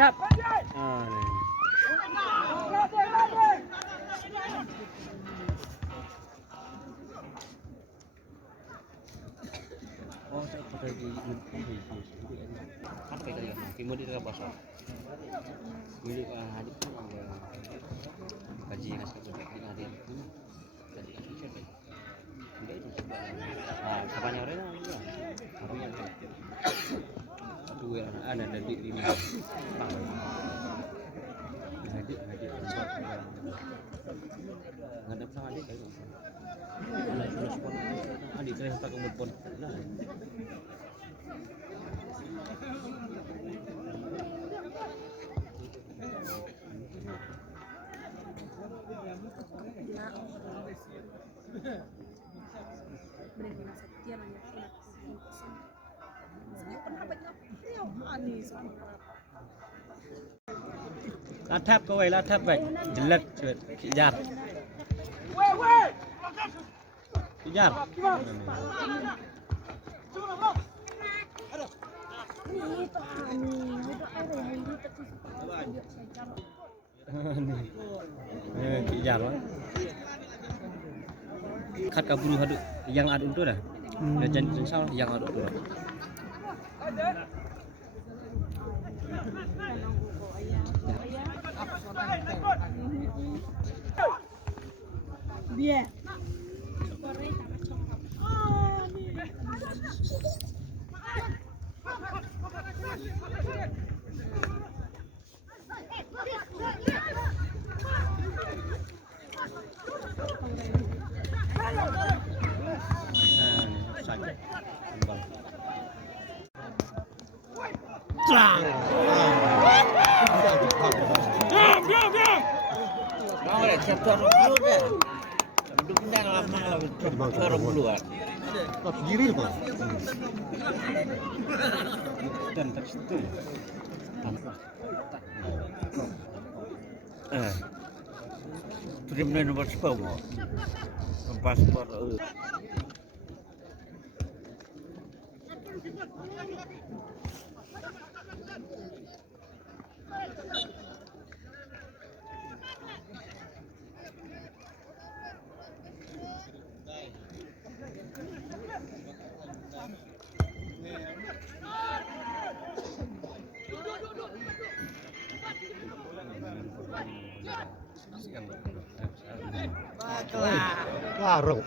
Tap. Oh, saya pada di apa kali ya? Timur di Kota Bosok. Milik hadir kaji yang saya buat ini hadir. Tadi kan siapa? Enggak itu coba. Ah, siapanya orang itu? Apanya itu? Dua ada di lima. Hadir tempat. Ngadep sama adik kayak gitu. Anak sudah sport. Adik kena tak umur pun. Nah. Latap kowe latap baik jelek kejar kejar kejar kat kaburu hadu yang ada untuk dah dan insya Allah yang ada untuk Biar. Mau lihat chapter dulu deh. Duduknya lama chapter dulu kan. Giri Pak. dan tekstur Terima nomor sepuluh. Paspor. Warung.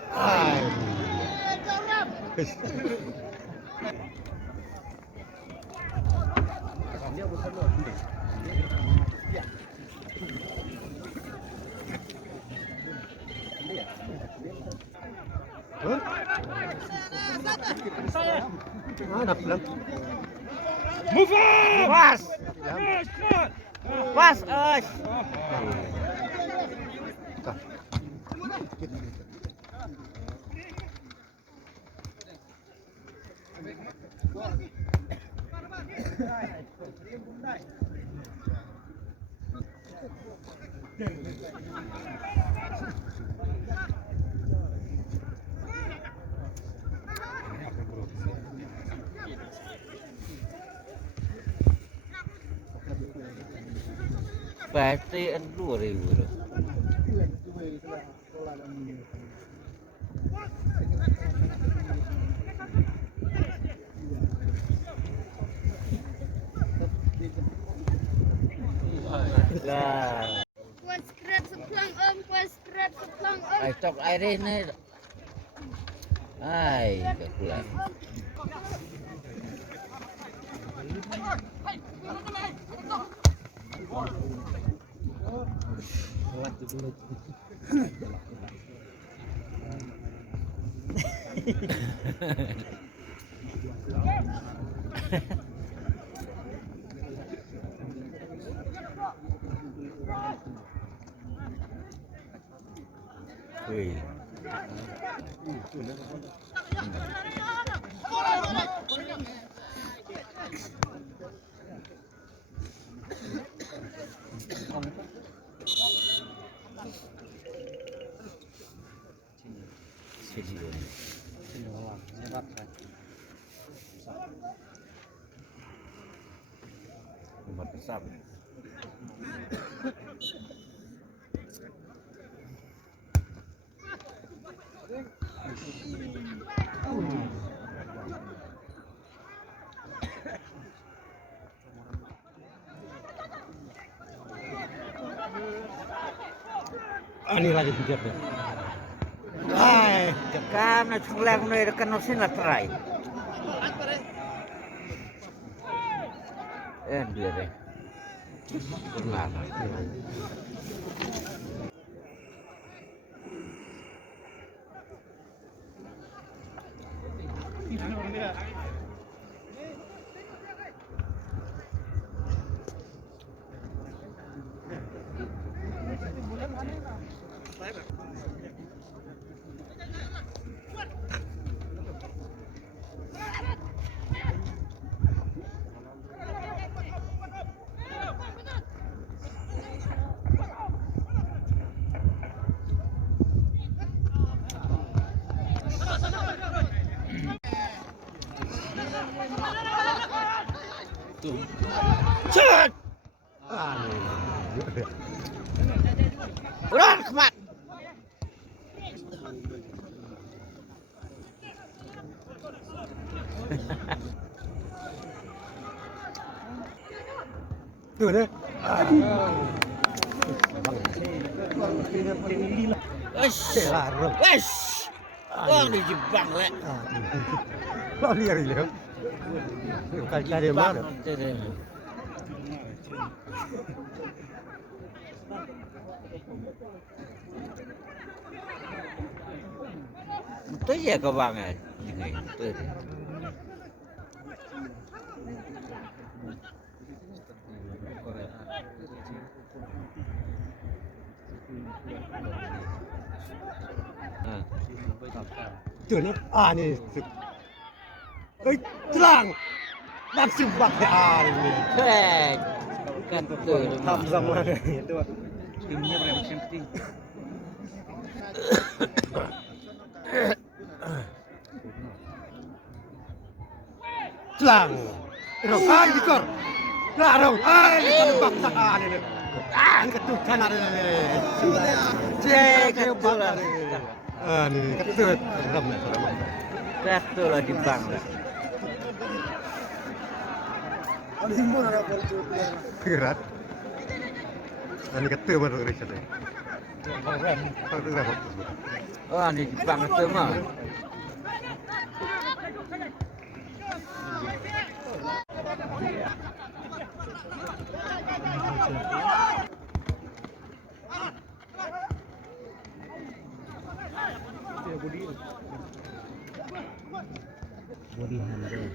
Ada bilang. Move on! Was! Was, us! Pasti 2000. Lah, Kuat scrap seplang om, kuat scrap seplang om. ai stop air ini. Ai, kepulan. Wih. ซับ Ini lagi pikirnya. Kam na chungla ko na kan sin la try. Dia deh. Lama. Cepat. Udah, kemat. Tuh deh. Larang. Wes. Wah, di Jepang le. Lo lihat ini. Kali-kali mana? Itu ya kebangan. Itu. Tuh nih. Nih. Terang. Langsung pakai ini. Cek. Kan tuh. Sama itu. Timnya paling penting. Telang. Dikor. Larang. Ini paksaan ini. Ketukan ada ini. Cek ketukan. Nih ketut. Ramai. Betul lah di bank. Berat. Ini ketut baru riset. Oh, di bank itu mah. Body handle.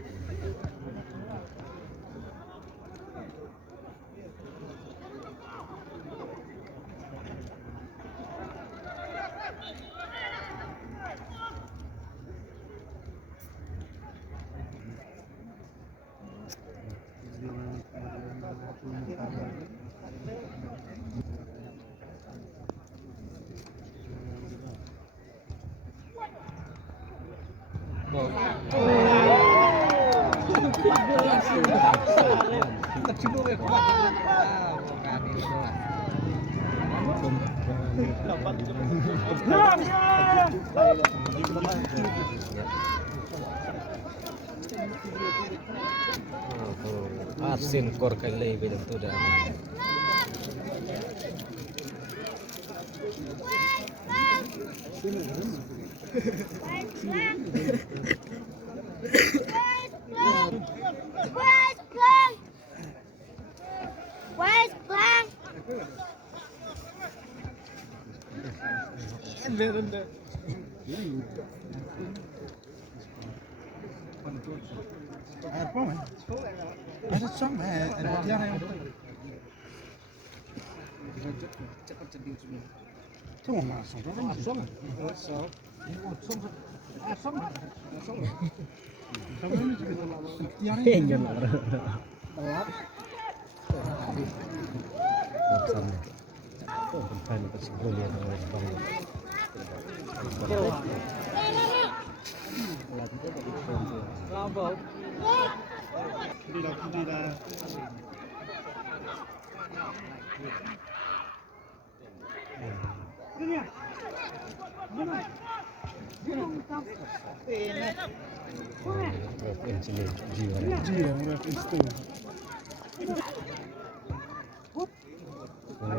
Asin kor kali bilang tu dah. Where's Blank? Kalau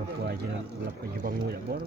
aku aja ulap ke Jepang ya bor.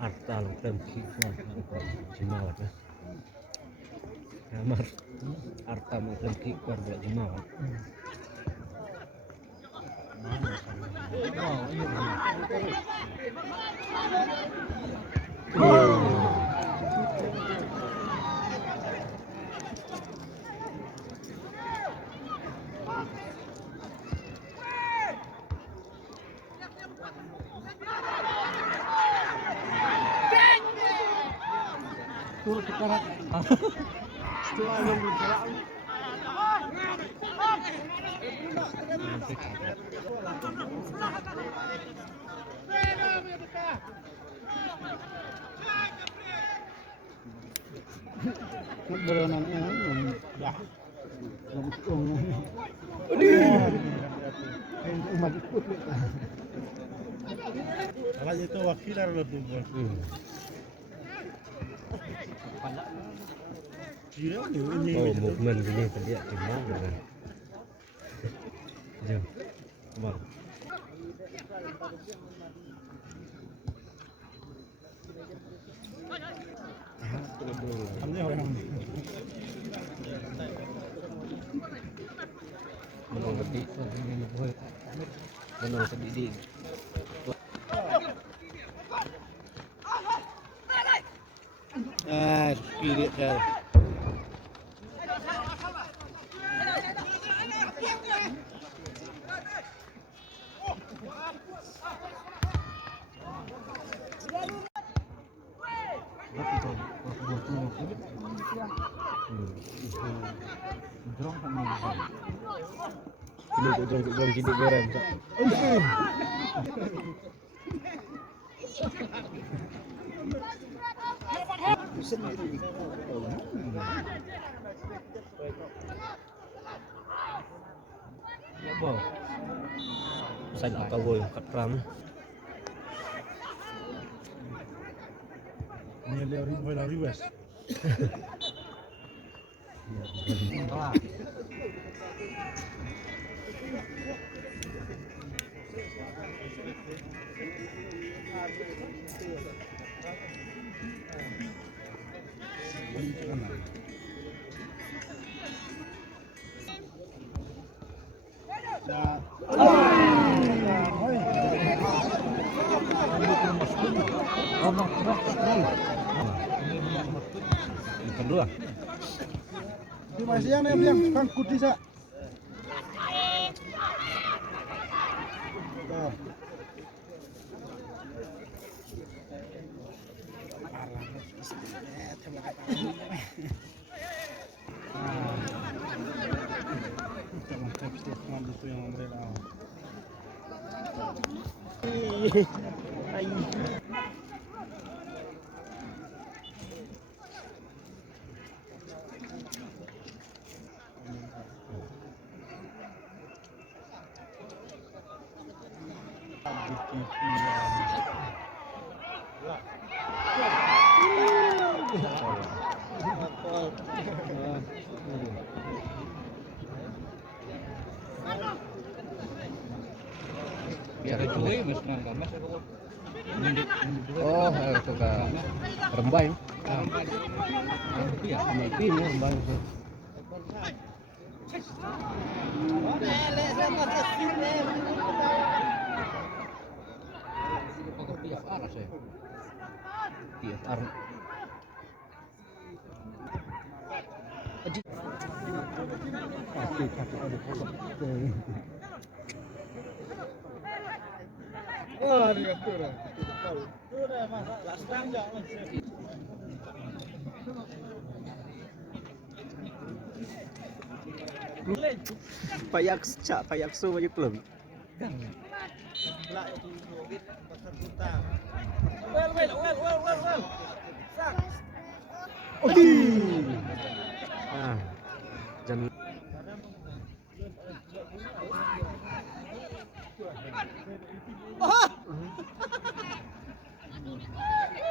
Arta dan kikwan jemawat ya. Kamar Arta dan kikwan buat jemawat. Turut sekarang. Kalau itu wakil harus tuh. Oh, movement gini tadi ya gimana dengan jam kemar mengerti ini boy menang sedikit Spirit dah. Ini kejong gini goreng. Wow. Saya tak tahu yang kat ram. Ini dia lari west. Kedua. Di masih yang bilang pangkut di sa. Biar itu oh, itu ke Rembai. Iya, sama itu Rembai. Pakai PFR saya. PFR. Wah, dia turun. Payakso banyak belum. Ah, jam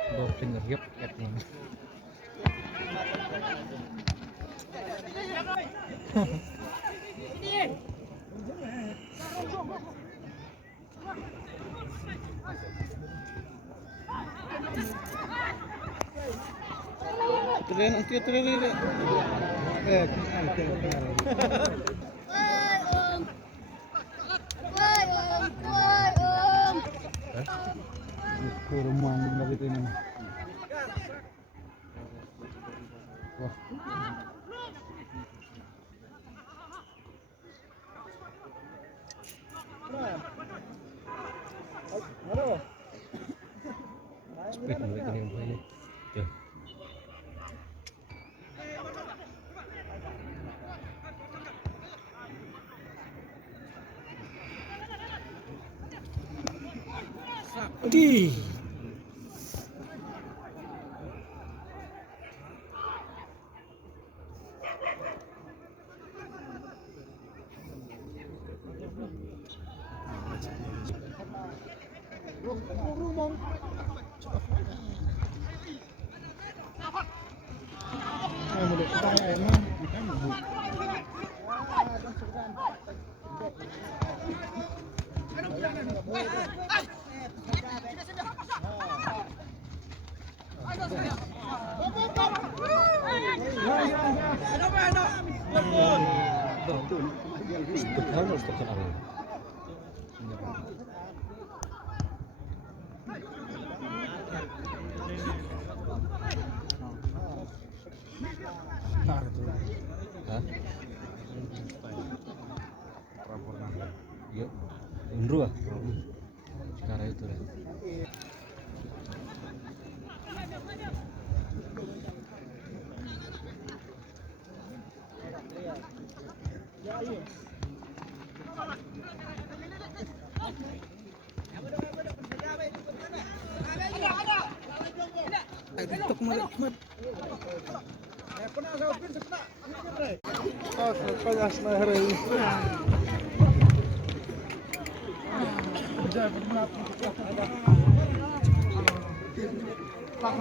baru dengar yuk Edwin. Tren. Woi, Om. Kurman begitu ini. Wah. Speed mereka yang ini. Tuh. Di. Yuk, Indro ah. Sekarang itu deh. Pak,